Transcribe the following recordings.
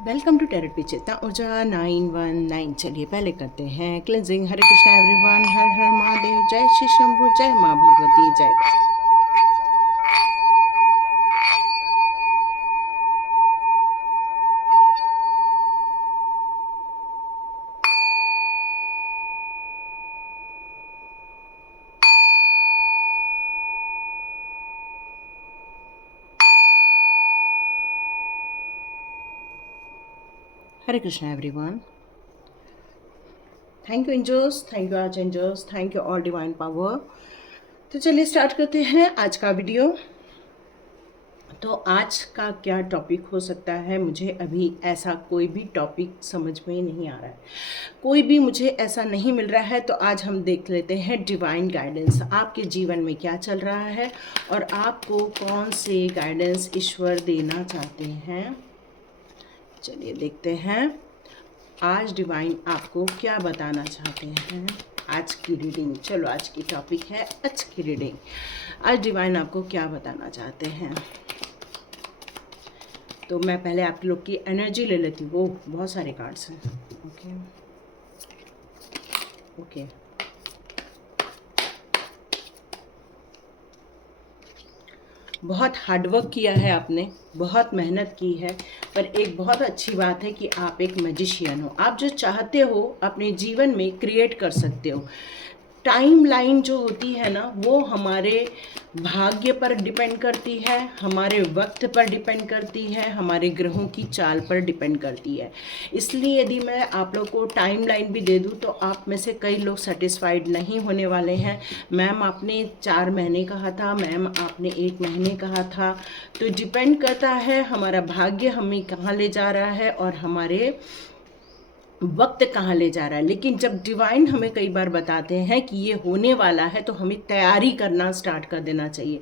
Welcome to टेरेट पे चेतना ऊर्जा 919। चलिए पहले करते हैं क्लेंजिंग। हरे कृष्णा एवरीवन, हर हर महादेव, जय श्री शंभू, जय माँ भगवती, जय। Hare Krishna everyone, thank you angels, thank you archangels, thank you all divine power. तो चलिए स्टार्ट करते हैं आज का वीडियो। तो आज का क्या टॉपिक हो सकता है, मुझे अभी ऐसा कोई भी टॉपिक समझ में नहीं आ रहा है, कोई भी मुझे ऐसा नहीं मिल रहा है। तो आज हम देख लेते हैं डिवाइन गाइडेंस, आपके जीवन में क्या चल रहा है और आपको कौन से गाइडेंस ईश्वर देना चाहते हैं। चलिए देखते हैं आज डिवाइन आपको क्या बताना चाहते हैं। आज की रीडिंग, चलो आज की टॉपिक है आज की रीडिंग। आज डिवाइन आपको क्या बताना चाहते हैं। तो मैं पहले आप लोग की एनर्जी ले लेती हूँ। वो बहुत सारे कार्ड्स हैं। ओके ओके, बहुत हार्डवर्क किया है आपने, बहुत मेहनत की है, पर एक बहुत अच्छी बात है कि आप एक मैजिशियन हो। आप जो चाहते हो अपने जीवन में क्रिएट कर सकते हो। टाइम लाइन जो होती है ना, वो हमारे भाग्य पर डिपेंड करती है, हमारे वक्त पर डिपेंड करती है, हमारे ग्रहों की चाल पर डिपेंड करती है। इसलिए यदि मैं आप लोग को टाइम लाइन भी दे दूँ तो आप में से कई लोग सेटिस्फाइड नहीं होने वाले हैं। मैम आपने 4 महीने कहा था, मैम आपने 1 महीने कहा था। तो डिपेंड करता है हमारा भाग्य हमें कहाँ ले जा रहा है और हमारे वक्त कहाँ ले जा रहा है। लेकिन जब डिवाइन हमें कई बार बताते हैं कि ये होने वाला है तो हमें तैयारी करना स्टार्ट कर देना चाहिए।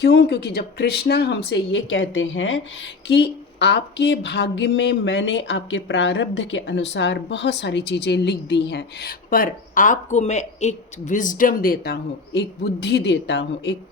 क्यों? क्योंकि जब कृष्णा हमसे ये कहते हैं कि आपके भाग्य में मैंने आपके प्रारब्ध के अनुसार बहुत सारी चीज़ें लिख दी हैं, पर आपको मैं एक विजडम देता हूँ, एक बुद्धि देता हूँ, एक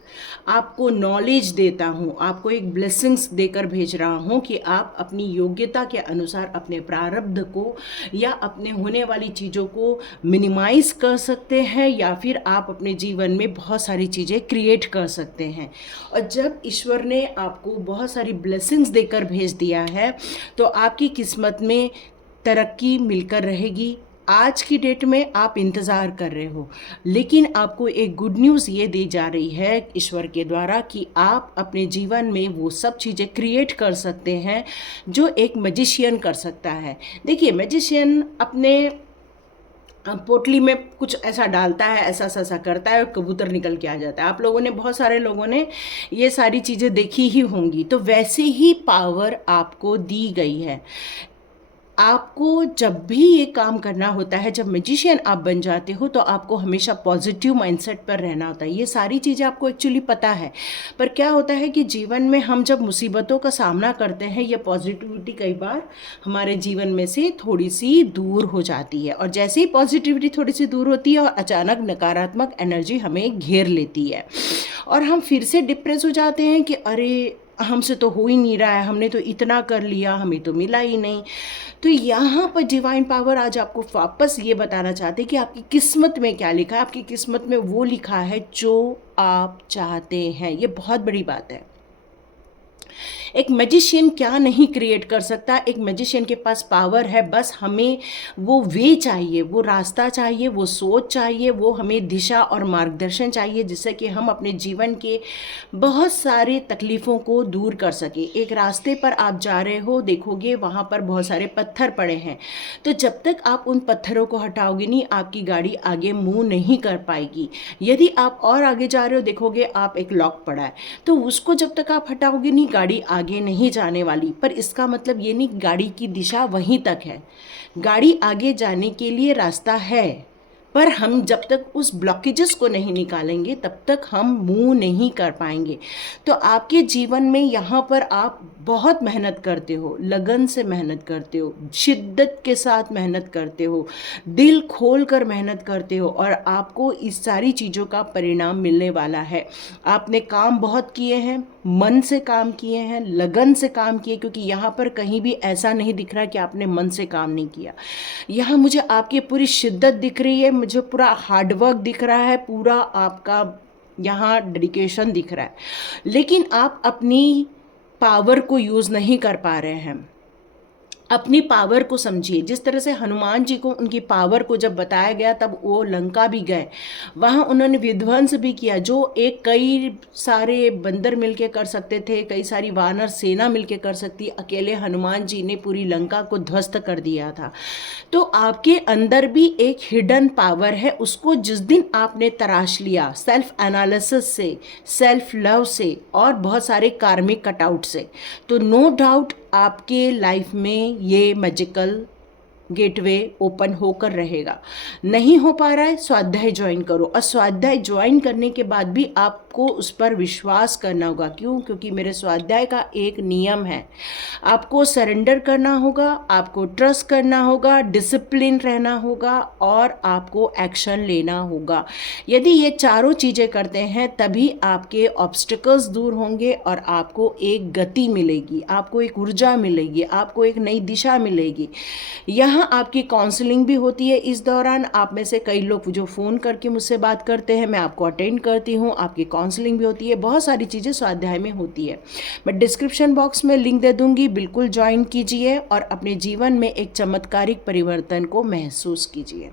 आपको नॉलेज देता हूँ, आपको एक ब्लेसिंग्स देकर भेज रहा हूँ कि आप अपनी योग्यता के अनुसार अपने प्रारब्ध को या अपने होने वाली चीज़ों को मिनिमाइज कर सकते हैं, या फिर आप अपने जीवन में बहुत सारी चीज़ें क्रिएट कर सकते हैं। और जब ईश्वर ने आपको बहुत सारी ब्लेसिंग्स देकर भेज दिया है तो आपकी किस्मत में तरक्की मिलकर रहेगी। आज की डेट में आप इंतज़ार कर रहे हो, लेकिन आपको एक गुड न्यूज़ ये दी जा रही है ईश्वर के द्वारा कि आप अपने जीवन में वो सब चीज़ें क्रिएट कर सकते हैं जो एक मैजिशियन कर सकता है। देखिए, मैजिशियन अपने पोटली में कुछ ऐसा डालता है, ऐसा ऐसा करता है और कबूतर निकल के आ जाता है। आप लोगों ने, बहुत सारे लोगों ने ये सारी चीज़ें देखी ही होंगी। तो वैसे ही पावर आपको दी गई है। आपको जब भी ये काम करना होता है, जब मैजिशियन आप बन जाते हो तो आपको हमेशा पॉजिटिव माइंडसेट पर रहना होता है। ये सारी चीज़ें आपको एक्चुअली पता है, पर क्या होता है कि जीवन में हम जब मुसीबतों का सामना करते हैं, ये पॉजिटिविटी कई बार हमारे जीवन में से थोड़ी सी दूर हो जाती है। और जैसे ही पॉजिटिविटी थोड़ी सी दूर होती है और अचानक नकारात्मक एनर्जी हमें घेर लेती है और हम फिर से डिप्रेस हो जाते हैं कि अरे हमसे तो हो ही नहीं रहा है, हमने तो इतना कर लिया, हमें तो मिला ही नहीं। तो यहाँ पर डिवाइन पावर आज आपको वापस ये बताना चाहते हैं कि आपकी किस्मत में क्या लिखा है। आपकी किस्मत में वो लिखा है जो आप चाहते हैं। ये बहुत बड़ी बात है। एक मैजिशियन क्या नहीं क्रिएट कर सकता। एक मैजिशियन के पास पावर है, बस हमें वो वे चाहिए, वो रास्ता चाहिए, वो सोच चाहिए, वो हमें दिशा और मार्गदर्शन चाहिए, जिससे कि हम अपने जीवन के बहुत सारे तकलीफ़ों को दूर कर सके। एक रास्ते पर आप जा रहे हो, देखोगे वहाँ पर बहुत सारे पत्थर पड़े हैं, तो जब तक आप उन पत्थरों को हटाओगे नहीं, आपकी गाड़ी आगे मूव नहीं कर पाएगी। यदि आप और आगे जा रहे हो, देखोगे आप एक लॉक पड़ा है, तो उसको जब तक आप हटाओगे नहीं, गाड़ी आगे नहीं जाने वाली। पर इसका मतलब ये नहीं गाड़ी की दिशा वहीं तक है। गाड़ी आगे जाने के लिए रास्ता है, पर हम जब तक उस ब्लॉकेजेस को नहीं निकालेंगे तब तक हम मूव नहीं कर पाएंगे। तो आपके जीवन में यहाँ पर आप बहुत मेहनत करते हो, लगन से मेहनत करते हो, शिद्दत के साथ मेहनत करते हो, दिल खोल कर मेहनत करते हो, और आपको इस सारी चीज़ों का परिणाम मिलने वाला है। आपने काम बहुत किए हैं, मन से काम किए हैं, लगन से काम किए, क्योंकि यहाँ पर कहीं भी ऐसा नहीं दिख रहा कि आपने मन से काम नहीं किया। यहाँ मुझे आपकी पूरी शिद्दत दिख रही है, मुझे पूरा हार्डवर्क दिख रहा है, पूरा आपका यहाँ डेडिकेशन दिख रहा है, लेकिन आप अपनी पावर को यूज़ नहीं कर पा रहे हैं। अपनी पावर को समझिए। जिस तरह से हनुमान जी को उनकी पावर को जब बताया गया तब वो लंका भी गए, वहाँ उन्होंने विध्वंस भी किया, जो एक कई सारे बंदर मिलके कर सकते थे, कई सारी वानर सेना मिलके कर सकती, अकेले हनुमान जी ने पूरी लंका को ध्वस्त कर दिया था। तो आपके अंदर भी एक हिडन पावर है, उसको जिस दिन आपने तराश लिया सेल्फ एनालिसिस से, सेल्फ लव से और बहुत सारे कार्मिक कटआउट से, तो नो डाउट आपके लाइफ में ये मैजिकल गेटवे ओपन होकर रहेगा। नहीं हो पा रहा है, स्वाध्याय ज्वाइन करो, और स्वाध्याय ज्वाइन करने के बाद भी आपको उस पर विश्वास करना होगा। क्यों? क्योंकि मेरे स्वाध्याय का एक नियम है, आपको सरेंडर करना होगा, आपको ट्रस्ट करना होगा, डिसिप्लिन रहना होगा और आपको एक्शन लेना होगा। यदि ये चारों चीज़ें करते हैं तभी आपके ऑब्स्टिकल्स दूर होंगे और आपको एक गति मिलेगी, आपको एक ऊर्जा मिलेगी, आपको एक नई दिशा मिलेगी। यहाँ आपकी काउंसलिंग भी होती है इस दौरान। आप में से कई लोग जो फ़ोन करके मुझसे बात करते हैं, मैं आपको अटेंड करती हूँ, आपकी काउंसलिंग भी होती है, बहुत सारी चीज़ें स्वाध्याय में होती है। मैं डिस्क्रिप्शन बॉक्स में लिंक दे दूँगी, बिल्कुल ज्वाइन कीजिए और अपने जीवन में एक चमत्कारिक परिवर्तन को महसूस कीजिए।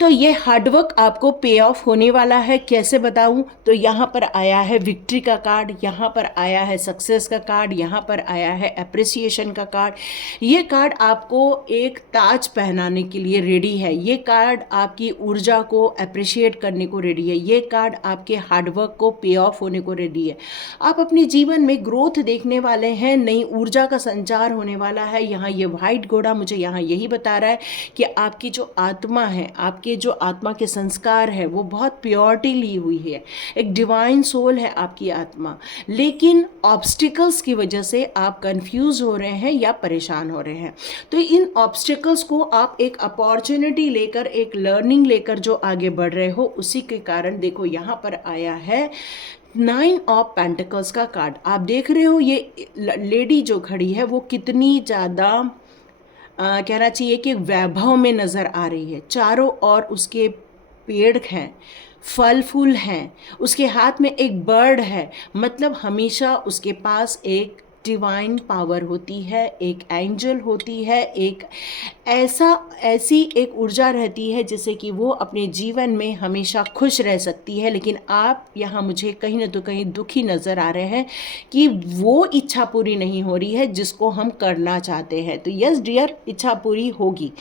तो ये हार्डवर्क आपको पे ऑफ होने वाला है। कैसे बताऊं? तो यहाँ पर आया है विक्ट्री का कार्ड, यहाँ पर आया है सक्सेस का कार्ड, यहाँ पर आया है अप्रिसिएशन का कार्ड। ये कार्ड आपको एक ताज पहनाने के लिए रेडी है, ये कार्ड आपकी ऊर्जा को अप्रिशिएट करने को रेडी है, ये कार्ड आपके हार्डवर्क को पे ऑफ होने को रेडी है। आप अपने जीवन में ग्रोथ देखने वाले हैं, नई ऊर्जा का संचार होने वाला है। यहाँ ये वाइट घोड़ा मुझे यहाँ यही बता रहा है कि आपकी जो आत्मा है, आपके जो आत्मा के संस्कार है, वो बहुत प्योरिटी ली हुई है, एक डिवाइन सोल है आपकी आत्मा, लेकिन ऑब्स्टिकल्स की वजह से आप कंफ्यूज हो रहे हैं या परेशान हो रहे हैं। तो इन ऑब्स्टिकल्स को आप एक अपॉर्चुनिटी लेकर, एक लर्निंग लेकर जो आगे बढ़ रहे हो, उसी के कारण देखो यहाँ पर आया है 9 ऑफ पेंटिकल्स का कार्ड। आप देख रहे हो ये लेडी जो खड़ी है वो कितनी ज़्यादा कहना चाहिए कि वैभव में नज़र आ रही है। चारों ओर उसके पेड़ हैं, फल फूल हैं, उसके हाथ में एक बर्ड है, मतलब हमेशा उसके पास एक डिवाइन पावर होती है, एक एंजल होती है, एक ऐसी एक ऊर्जा रहती है जिससे कि वो अपने जीवन में हमेशा खुश रह सकती है। लेकिन आप यहाँ मुझे कहीं ना तो कहीं दुखी नज़र आ रहे हैं कि वो इच्छा पूरी नहीं हो रही है जिसको हम करना चाहते हैं। तो यस डियर, इच्छा पूरी होगी।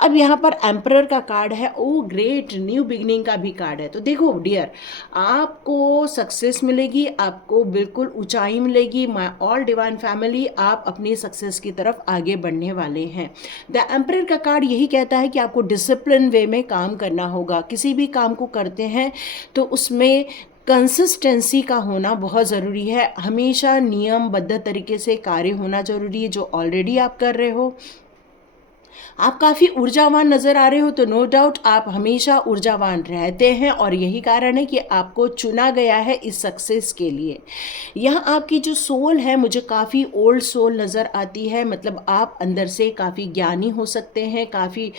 अब यहाँ पर एम्परर का कार्ड है, ओ ग्रेट, न्यू बिगनिंग का भी कार्ड है। तो देखो डियर, आपको सक्सेस मिलेगी, आपको बिल्कुल ऊंचाई मिलेगी। माय ऑल डिवाइन फैमिली, आप अपनी सक्सेस की तरफ आगे बढ़ने वाले हैं। द एम्परर का कार्ड यही कहता है कि आपको डिसिप्लिन वे में काम करना होगा। किसी भी काम को करते हैं तो उसमें कंसिस्टेंसी का होना बहुत ज़रूरी है, हमेशा नियमबद्ध तरीके से कार्य होना ज़रूरी है, जो ऑलरेडी आप कर रहे हो। आप काफ़ी ऊर्जावान नज़र आ रहे हो, तो नो डाउट आप हमेशा ऊर्जावान रहते हैं और यही कारण है कि आपको चुना गया है इस सक्सेस के लिए। यहाँ आपकी जो सोल है, मुझे काफ़ी ओल्ड सोल नज़र आती है, मतलब आप अंदर से काफ़ी ज्ञानी हो सकते हैं, काफ़ी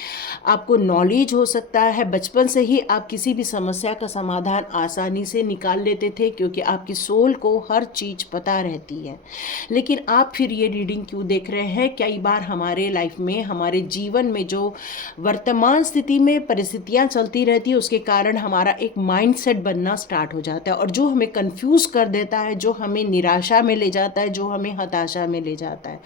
आपको नॉलेज हो सकता है। बचपन से ही आप किसी भी समस्या का समाधान आसानी से निकाल लेते थे क्योंकि आपकी सोल को हर चीज़ पता रहती है। लेकिन आप फिर ये रीडिंग क्यों देख रहे हैं? कई बार हमारे लाइफ में, हमारे जीवन में जो वर्तमान स्थिति में परिस्थितियां चलती रहती है, उसके कारण हमारा एक माइंडसेट बनना स्टार्ट हो जाता है और जो हमें कंफ्यूज कर देता है, जो हमें निराशा में ले जाता है, जो हमें हताशा में ले जाता है।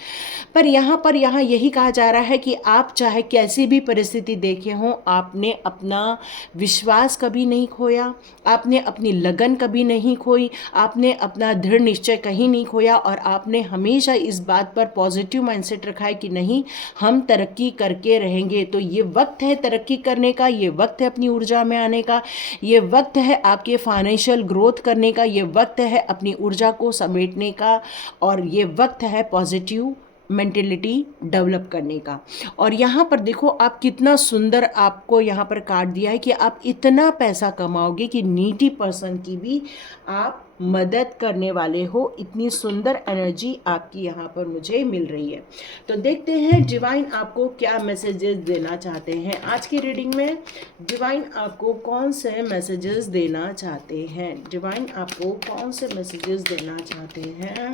पर यहाँ यही कहा जा रहा है कि आप चाहे कैसी भी परिस्थिति देखे हों, आपने अपना विश्वास कभी नहीं खोया, आपने अपनी लगन कभी नहीं खोई, आपने अपना दृढ़ निश्चय कहीं नहीं खोया और आपने हमेशा इस बात पर पॉजिटिव माइंडसेट रखा है कि नहीं, हम तरक्की तरक्की करके रहेंगे। तो ये वक्त है तरक्की करने का, ये वक्त है अपनी ऊर्जा में आने का, ये वक्त है आपके फाइनेंशियल ग्रोथ करने का, ये वक्त है अपनी ऊर्जा को समेटने का, और ये वक्त है पॉजिटिव मेंटेलिटी डेवलप करने का। और यहाँ पर देखो आप कितना सुंदर आपको यहाँ पर कार्ड दिया है कि आप इतना पैसा कमाओगे कि नीडी पर्सन की भी आप मदद करने वाले हो। इतनी सुंदर एनर्जी आपकी यहाँ पर मुझे मिल रही है। तो देखते हैं डिवाइन आपको क्या मैसेजेस देना चाहते हैं आज की रीडिंग में। डिवाइन आपको कौन से मैसेजेस देना चाहते हैं, डिवाइन आपको कौन से मैसेजेस देना चाहते हैं।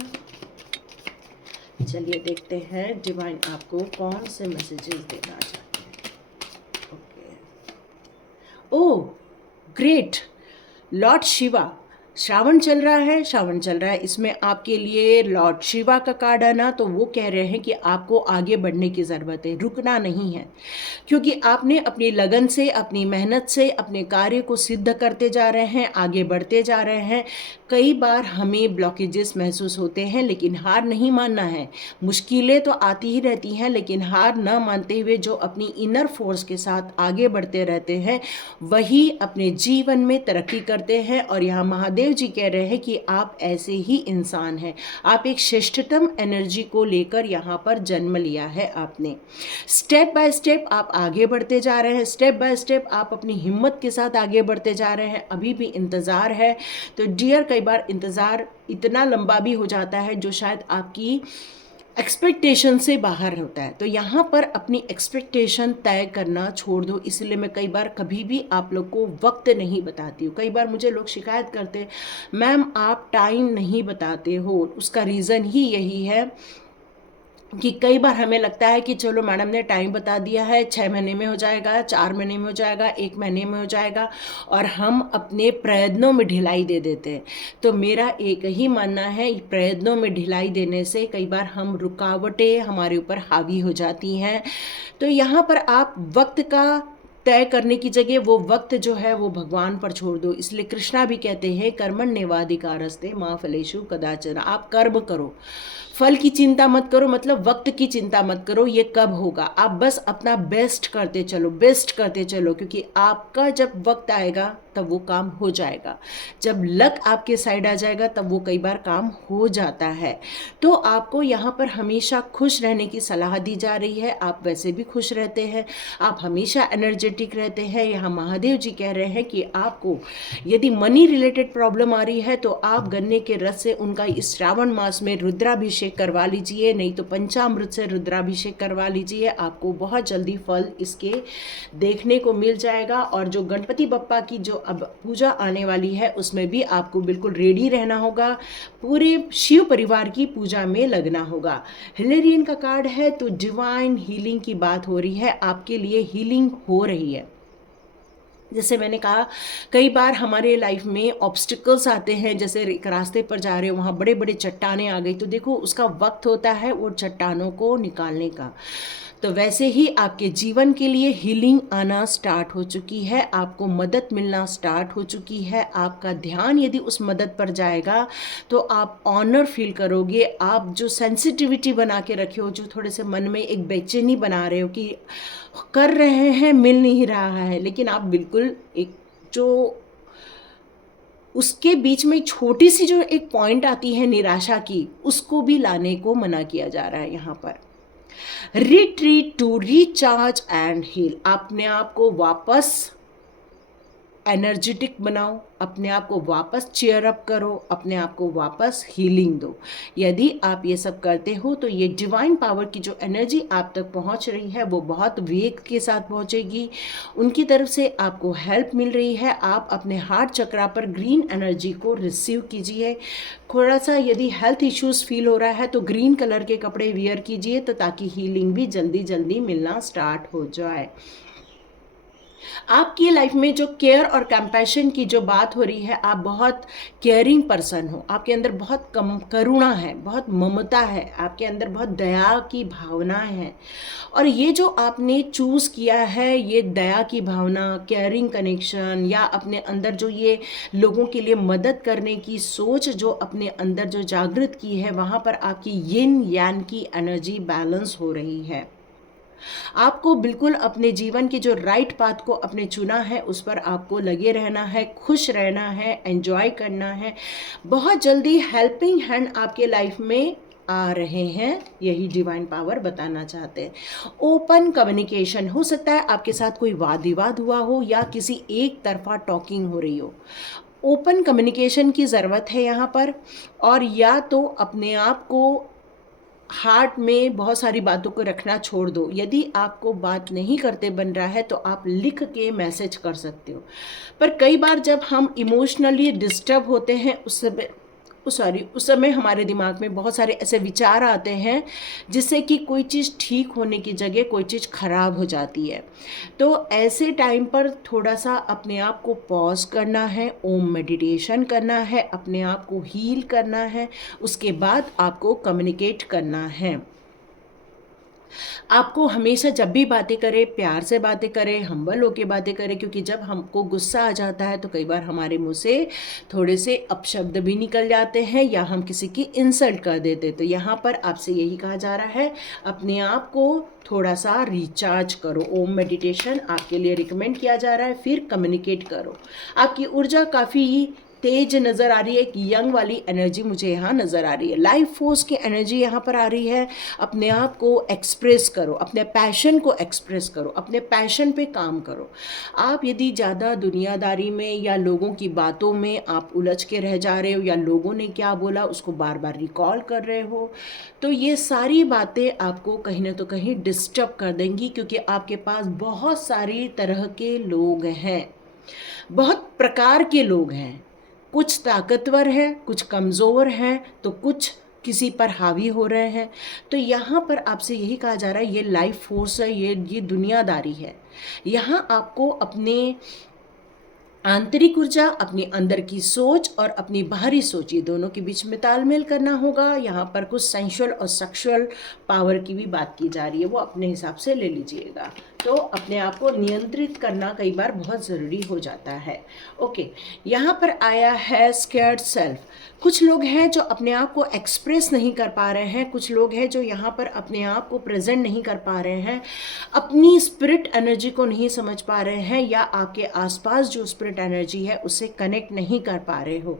चलिए देखते हैं डिवाइन आपको कौन से मैसेजेस देना चाहते हैं। Okay, oh great, Lord Shiva, Shravan चल रहा है, श्रावण चल रहा है, इसमें आपके लिए लॉर्ड शिवा का कार्ड है ना, तो वो कह रहे हैं कि आपको आगे बढ़ने की ज़रूरत है, रुकना नहीं है, क्योंकि आपने अपनी लगन से, अपनी मेहनत से अपने कार्य को सिद्ध करते जा रहे हैं, आगे बढ़ते जा रहे हैं। कई बार हमें ब्लॉकेजेस महसूस होते हैं, लेकिन हार नहीं मानना है। मुश्किलें तो आती ही रहती हैं, लेकिन हार न मानते हुए जो अपनी इनर फोर्स के साथ आगे बढ़ते रहते हैं, वही अपने जीवन में तरक्की करते हैं। और यहाँ महादेव जी कह रहे हैं कि आप ऐसे ही इंसान हैं, आप एक श्रेष्ठतम एनर्जी को लेकर यहाँ पर जन्म लिया है आपने। स्टेप बाय स्टेप आप आगे बढ़ते जा रहे हैं, स्टेप बाय स्टेप आप अपनी हिम्मत के साथ आगे बढ़ते जा रहे हैं। अभी भी इंतज़ार है, तो डियर कई बार इंतज़ार इतना लंबा भी हो जाता है जो शायद आपकी एक्सपेक्टेशन से बाहर होता है। तो यहाँ पर अपनी एक्सपेक्टेशन तय करना छोड़ दो। इसलिए मैं कई बार कभी भी आप लोग को वक्त नहीं बताती हूँ। कई बार मुझे लोग शिकायत करते हैं, मैम आप टाइम नहीं बताते हो। उसका रीज़न ही यही है कि कई बार हमें लगता है कि चलो मैडम ने टाइम बता दिया है, 6 महीने में हो जाएगा, 4 महीने में हो जाएगा, 1 महीने में हो जाएगा, और हम अपने प्रयत्नों में ढिलाई दे देते हैं। तो मेरा एक ही मानना है, प्रयत्नों में ढिलाई देने से कई बार हम रुकावटें हमारे ऊपर हावी हो जाती हैं। तो यहाँ पर आप वक्त का तय करने की जगह वो वक्त जो है वो भगवान पर छोड़ दो। इसलिए कृष्णा भी कहते हैं कर्मण्येवाधिकारस्ते मा फलेषु कदाचन। आप कर्म करो, फल की चिंता मत करो, मतलब वक्त की चिंता मत करो ये कब होगा। आप बस अपना बेस्ट करते चलो, बेस्ट करते चलो, क्योंकि आपका जब वक्त आएगा तब वो काम हो जाएगा। जब लक आपके साइड आ जाएगा तब वो कई बार काम हो जाता है। तो आपको यहाँ पर हमेशा खुश रहने की सलाह दी जा रही है। आप वैसे भी खुश रहते हैं, आप हमेशा एनर्जेटिक रहते हैं। यहाँ महादेव जी कह रहे हैं कि आपको यदि मनी रिलेटेड प्रॉब्लम आ रही है तो आप गन्ने के रस से उनका इस श्रावण मास में रुद्राभिषेक करवा लीजिए, नहीं तो पंचामृत से रुद्राभिषेक करवा लीजिए। आपको बहुत जल्दी फल इसके देखने को मिल जाएगा। और जो गणपति बप्पा की जो अब पूजा आने वाली है उसमें भी आपको बिल्कुल रेडी रहना होगा, पूरे शिव परिवार की पूजा में लगना होगा। हिलेरियन का कार्ड है, तो डिवाइन हीलिंग की बात हो रही है, आपके लिए हीलिंग हो रही है। जैसे मैंने कहा कई बार हमारे लाइफ में ऑब्स्टिकल्स आते हैं, जैसे एक रास्ते पर जा रहे हो वहाँ बड़े बड़े चट्टानें आ गई, तो देखो उसका वक्त होता है वो चट्टानों को निकालने का। तो वैसे ही आपके जीवन के लिए हीलिंग आना स्टार्ट हो चुकी है, आपको मदद मिलना स्टार्ट हो चुकी है। आपका ध्यान यदि उस मदद पर जाएगा तो आप ऑनर फील करोगे। आप जो सेंसिटिविटी बना के रखे हो, जो थोड़े से मन में एक बेचैनी बना रहे हो कि कर रहे हैं मिल नहीं रहा है, लेकिन आप बिल्कुल एक जो उसके बीच में छोटी सी जो एक पॉइंट आती है निराशा की, उसको भी लाने को मना किया जा रहा है यहाँ पर। Retreat to recharge and heal. अपने आप को वापस एनर्जेटिक बनाओ, अपने आप को वापस चेयर अप करो, अपने आप को वापस हीलिंग दो। यदि आप ये सब करते हो तो ये डिवाइन पावर की जो एनर्जी आप तक पहुंच रही है वो बहुत वेग के साथ पहुंचेगी। उनकी तरफ से आपको हेल्प मिल रही है। आप अपने हार्ट चक्रा पर ग्रीन एनर्जी को रिसीव कीजिए। थोड़ा सा यदि हेल्थ इश्यूज फील हो रहा है तो ग्रीन कलर के कपड़े वियर कीजिए, तो ताकि हीलिंग भी जल्दी जल्दी मिलना स्टार्ट हो जाए। आपकी लाइफ में जो केयर और कंपैशन की जो बात हो रही है, आप बहुत केयरिंग पर्सन हो, आपके अंदर बहुत कम करुणा है, बहुत ममता है, आपके अंदर बहुत दया की भावनाएं हैं। और ये जो आपने चूज़ किया है, ये दया की भावना, केयरिंग कनेक्शन, या अपने अंदर जो ये लोगों के लिए मदद करने की सोच जो अपने अंदर जो जागृत की है, वहाँ पर आपकी यिन यान की एनर्जी बैलेंस हो रही है। आपको बिल्कुल अपने जीवन के जो राइट पाथ को अपने चुना है उस पर आपको लगे रहना है, खुश रहना है, एंजॉय करना है। बहुत जल्दी हेल्पिंग हैंड आपके लाइफ में आ रहे हैं, यही डिवाइन पावर बताना चाहते हैं। ओपन कम्युनिकेशन, हो सकता है आपके साथ कोई वाद विवाद हुआ हो या किसी एक तरफा टॉकिंग हो रही हो। ओपन कम्युनिकेशन की ज़रूरत है यहाँ पर। और या तो अपने आप को हार्ट में बहुत सारी बातों को रखना छोड़ दो। यदि आपको बात नहीं करते बन रहा है तो आप लिख के मैसेज कर सकते हो। पर कई बार जब हम इमोशनली डिस्टर्ब होते हैं उस समय हमारे दिमाग में बहुत सारे ऐसे विचार आते हैं जिससे कि कोई चीज़ ठीक होने की जगह कोई चीज़ खराब हो जाती है। तो ऐसे टाइम पर थोड़ा सा अपने आप को पॉज करना है, ओम मेडिटेशन करना है, अपने आप को हील करना है, उसके बाद आपको कम्युनिकेट करना है। आपको हमेशा जब भी बातें करें प्यार से बातें करें, हम्बल होके बातें करें, क्योंकि जब हमको गुस्सा आ जाता है तो कई बार हमारे मुंह से थोड़े से अपशब्द भी निकल जाते हैं या हम किसी की इंसल्ट कर देते। तो यहाँ पर आपसे यही कहा जा रहा है, अपने आप को थोड़ा सा रिचार्ज करो। ओम मेडिटेशन आपके लिए रिकमेंड किया जा रहा है। फिर कम्युनिकेट करो। आपकी ऊर्जा काफ़ी तेज नज़र आ रही है, एक यंग वाली एनर्जी मुझे यहाँ नज़र आ रही है, लाइफ फोर्स की एनर्जी यहाँ पर आ रही है। अपने आप को एक्सप्रेस करो, अपने पैशन को एक्सप्रेस करो, अपने पैशन पे काम करो। आप यदि ज़्यादा दुनियादारी में या लोगों की बातों में आप उलझ के रह जा रहे हो या लोगों ने क्या बोला उसको बार बार रिकॉल कर रहे हो, तो ये सारी बातें आपको कहीं ना तो कहीं डिस्टर्ब कर देंगी, क्योंकि आपके पास बहुत सारी तरह के लोग हैं, बहुत प्रकार के लोग हैं। कुछ ताकतवर हैं, कुछ कमज़ोर हैं, तो कुछ किसी पर हावी हो रहे हैं। तो यहाँ पर आपसे यही कहा जा रहा है, ये लाइफ फोर्स है, ये दुनियादारी है। यहाँ आपको अपने आंतरिक ऊर्जा, अपने अंदर की सोच और अपनी बाहरी सोच, ये दोनों के बीच में तालमेल करना होगा। यहाँ पर कुछ सेंशुअल और सेक्सुअल पावर की भी बात की जा रही है, वो अपने हिसाब से ले लीजिएगा। तो अपने आप को नियंत्रित करना कई बार बहुत ज़रूरी हो जाता है। ओके, यहाँ पर आया है स्कैर्ड सेल्फ। कुछ लोग हैं जो अपने आप को एक्सप्रेस नहीं कर पा रहे हैं, कुछ लोग हैं जो यहाँ पर अपने आप को प्रेजेंट नहीं कर पा रहे हैं, अपनी स्पिरिट एनर्जी को नहीं समझ पा रहे हैं, या आपके आसपास जो स्पिरिट एनर्जी है उससे कनेक्ट नहीं कर पा रहे हो।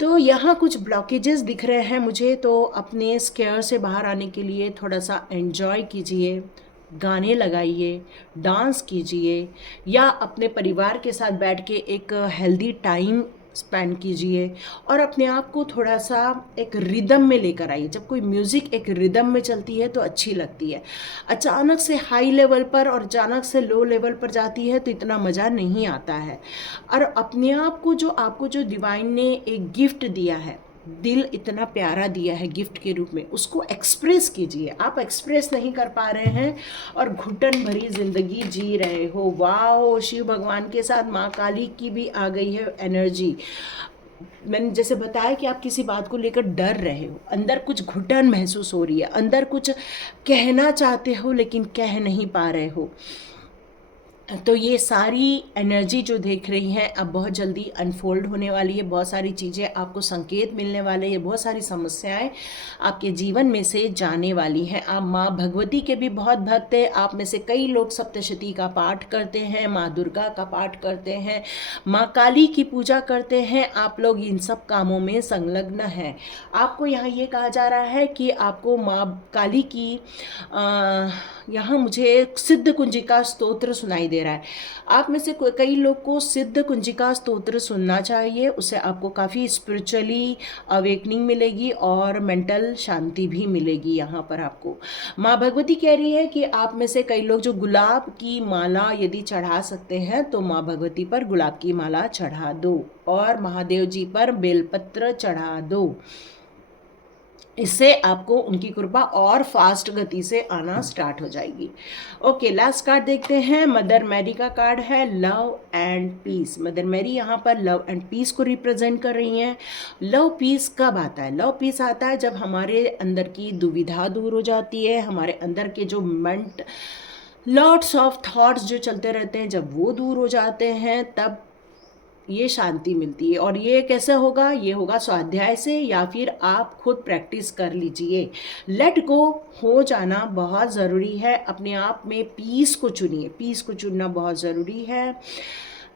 तो यहाँ कुछ ब्लॉकेजेस दिख रहे हैं मुझे। तो अपने स्केयर से बाहर आने के लिए थोड़ा सा एंजॉय कीजिए, गाने लगाइए, डांस कीजिए, या अपने परिवार के साथ बैठ के एक हेल्दी टाइम स्पेंड कीजिए और अपने आप को थोड़ा सा एक रिदम में लेकर आइए। जब कोई म्यूज़िक एक रिदम में चलती है तो अच्छी लगती है। अचानक से हाई लेवल पर और अचानक से लो लेवल पर जाती है तो इतना मज़ा नहीं आता है। और अपने आप को आपको जो डिवाइन ने एक गिफ्ट दिया है, दिल इतना प्यारा दिया है गिफ्ट के रूप में, उसको एक्सप्रेस कीजिए। आप एक्सप्रेस नहीं कर पा रहे हैं और घुटन भरी ज़िंदगी जी रहे हो। वाह, शिव भगवान के साथ माँ काली की भी आ गई है एनर्जी। मैंने जैसे बताया कि आप किसी बात को लेकर डर रहे हो, अंदर कुछ घुटन महसूस हो रही है, अंदर कुछ कहना चाहते हो लेकिन कह नहीं पा रहे हो। तो ये सारी एनर्जी जो देख रही हैं अब बहुत जल्दी अनफोल्ड होने वाली है। बहुत सारी चीज़ें आपको संकेत मिलने वाले हैं, बहुत सारी समस्याएं आपके जीवन में से जाने वाली हैं। आप माँ भगवती के भी बहुत भक्त हैं। आप में से कई लोग सप्तशती का पाठ करते हैं, माँ दुर्गा का पाठ करते हैं, माँ काली की पूजा करते हैं। आप लोग इन सब कामों में संलग्न हैं। आपको यहाँ ये कहा जा रहा है कि आपको माँ काली की यहाँ मुझे सिद्ध कुंजिका स्तोत्र सुनाई दे रहा है। आप में से कई लोग को सिद्ध कुंजिका स्तोत्र सुनना चाहिए, उससे आपको काफ़ी स्पिरिचुअली अवेकनिंग मिलेगी और मेंटल शांति भी मिलेगी। यहाँ पर आपको माँ भगवती कह रही है कि आप में से कई लोग जो गुलाब की माला यदि चढ़ा सकते हैं तो माँ भगवती पर गुलाब की माला चढ़ा दो और महादेव जी पर बेलपत्र चढ़ा दो। इससे आपको उनकी कृपा और फास्ट गति से आना स्टार्ट हो जाएगी। ओके, लास्ट कार्ड देखते हैं। मदर मैरी का कार्ड है, love and peace. Mother Mary यहाँ पर लव एंड पीस को रिप्रेजेंट कर रही हैं। लव पीस कब आता है? लव पीस आता है जब हमारे अंदर की दुविधा दूर हो जाती है, हमारे अंदर के जो लॉट्स ऑफ थॉट्स जो चलते रहते हैं जब वो दूर हो जाते हैं, तब ये शांति मिलती है। और ये कैसे होगा? ये होगा स्वाध्याय से, या फिर आप खुद प्रैक्टिस कर लीजिए। लेट गो हो जाना बहुत ज़रूरी है। अपने आप में पीस को चुनिए, पीस को चुनना बहुत ज़रूरी है।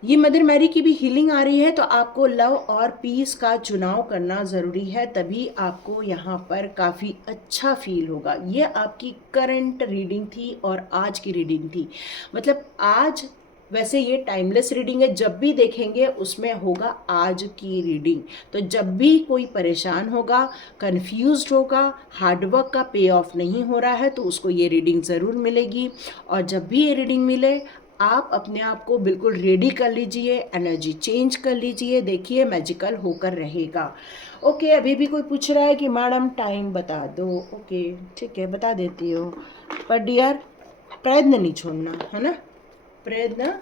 ये मदर मैरी की भी हीलिंग आ रही है, तो आपको लव और पीस का चुनाव करना ज़रूरी है, तभी आपको यहाँ पर काफ़ी अच्छा फील होगा। ये आपकी करंट रीडिंग थी और आज की रीडिंग थी। मतलब आज, वैसे ये टाइमलेस रीडिंग है, जब भी देखेंगे उसमें होगा आज की रीडिंग। तो जब भी कोई परेशान होगा, कंफ्यूज्ड होगा, हार्डवर्क का पे ऑफ नहीं हो रहा है, तो उसको ये रीडिंग ज़रूर मिलेगी। और जब भी ये रीडिंग मिले, आप अपने आप को बिल्कुल रेडी कर लीजिए, एनर्जी चेंज कर लीजिए, देखिए मैजिकल होकर रहेगा। ओके, अभी भी कोई पूछ रहा है कि मैडम टाइम बता दो। ओके ठीक है, बता देती हूँ। पर डियर, प्रयत्न नहीं छोड़ना है ना, प्रयत्न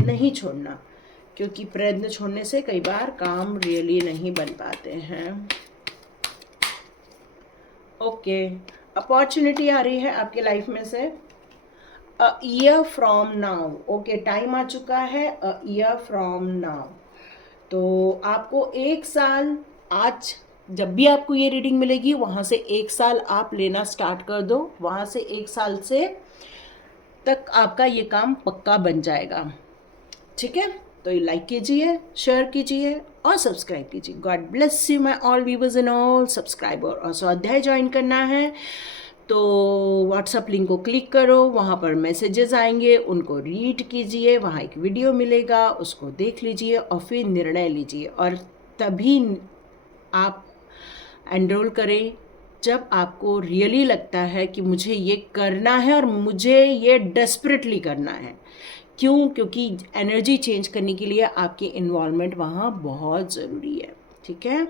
नहीं छोड़ना, क्योंकि प्रयत्न छोड़ने से कई बार काम रियली नहीं बन पाते हैं। ओके, अपॉर्चुनिटी आ रही है आपके लाइफ में से। A year from now, okay time आ चुका है, अ ईयर फ्रॉम नाउ। तो आपको 1 साल, आज जब भी आपको ये रीडिंग मिलेगी वहाँ से 1 साल आप लेना स्टार्ट कर दो। वहाँ से 1 साल से तक आपका ये काम पक्का बन जाएगा। ठीक है, तो ये लाइक कीजिए, शेयर कीजिए और सब्सक्राइब कीजिए। God bless you my all viewers and all subscriber. और स्वाध्याय ज्वाइन करना है तो व्हाट्सअप लिंक को क्लिक करो, वहाँ पर मैसेजेस आएंगे, उनको रीड कीजिए, वहाँ एक वीडियो मिलेगा, उसको देख लीजिए और फिर निर्णय लीजिए। और तभी आप एनरोल करें जब आपको रियली लगता है कि मुझे ये करना है और मुझे ये डेस्परेटली करना है। क्यों? क्योंकि एनर्जी चेंज करने के लिए आपकी इन्वॉल्वमेंट वहाँ बहुत ज़रूरी है। ठीक है,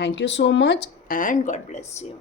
thank you so much and God bless you.